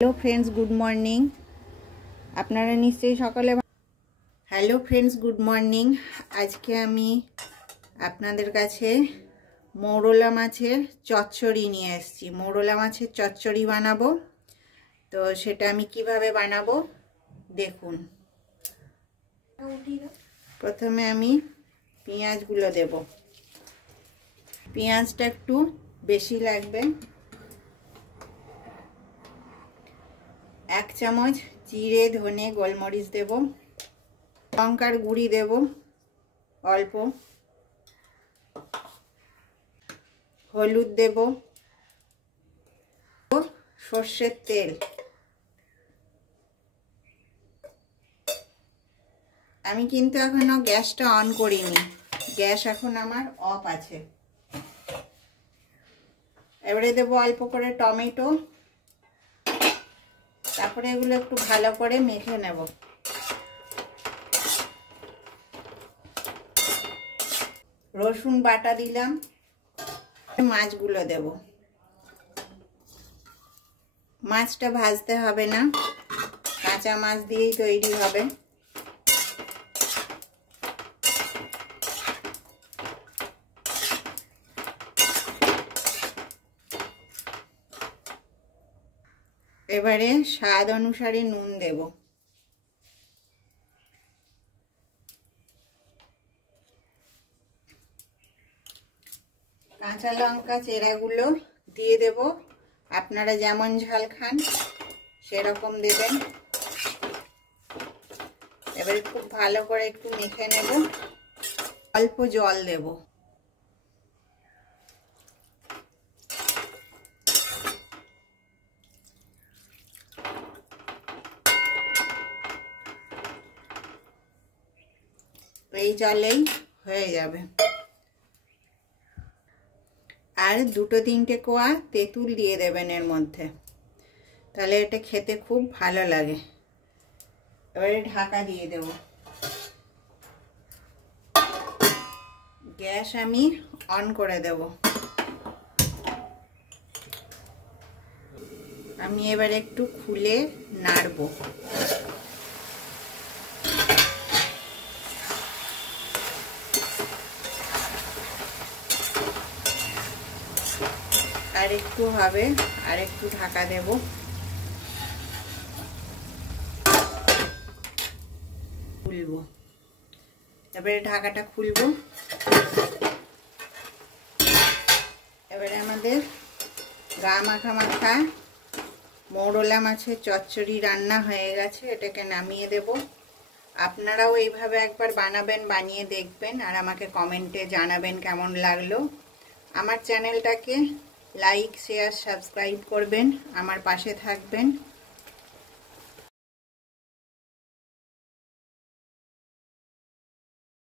Hello friends good morning আপনারা নিশ্চয়ই সকালে हेलो फ्रेंड्स गुड मर्निंग আজকে আমি আপনাদের কাছে মৌরলা মাছের চচ্চড়ি নিয়ে এসেছি। মৌরলা মাছের চচ্চড়ি বানাবো, তো সেটা আমি কিভাবে বানাবো দেখুন। প্রথমে আমি পেঁয়াজগুলো দেব। পেঁয়াজটা একটু বেশি লাগবে। 1 চামচ জিরে ধনে গোলমরিচ দেব, লঙ্কার গুঁড়ি দেব অল্প, হলুদ দেব, সর্ষের তেল। আমি কিন্তু এখনো গ্যাসটা অন করিনি, গ্যাস এখন আমার অফ আছে। এবারে দেব অল্প করে টমেটো, তারপরে এগুলো একটু ভালো করে মেখে নেব। রসুন বাটা দিলাম, মাছগুলো দেব। মাছটা ভাজতে হবে না, কাঁচা মাছ দিয়েই তৈরি হবে। এবারে স্বাদ অনুসারে নুন দেব। কাঁচা লঙ্কা চেরাগুলো দিয়ে দেব, আপনারা যেমন ঝাল খান সেরকম দেবেন। এবারে খুব ভালো করে একটু মেখে নেব, অল্প জল দেব। এই জলেই হয়ে যাবে। আর 2-3টে কোয়া তেঁতুল দিয়ে দেবেন এর মধ্যে, তাহলে এটা খেতে খুব ভালো লাগে। এবারে ঢাকা দিয়ে দেব। গ্যাস আমি অন করে দেব। আমি এবারে একটু খুলে নাড়বো। আর একটু হবে, আর একটু ঢাকা দেব। খুলবো, এবারে ঢাকাটা খুলবো। এবারে আমাদের গা মাখা মাখা মৌরলা মাছের চচ্চড়ি রান্না হয়ে গেছে। এটাকে নামিয়ে দেব। আপনারাও এইভাবে একবার বানাবেন, বানিয়ে দেখবেন আর আমাকে কমেন্টে জানাবেন কেমন লাগলো। আমার চ্যানেলটাকে লাইক শেয়ার সাবস্ক্রাইব করবেন, আমার পাশে থাকবেন।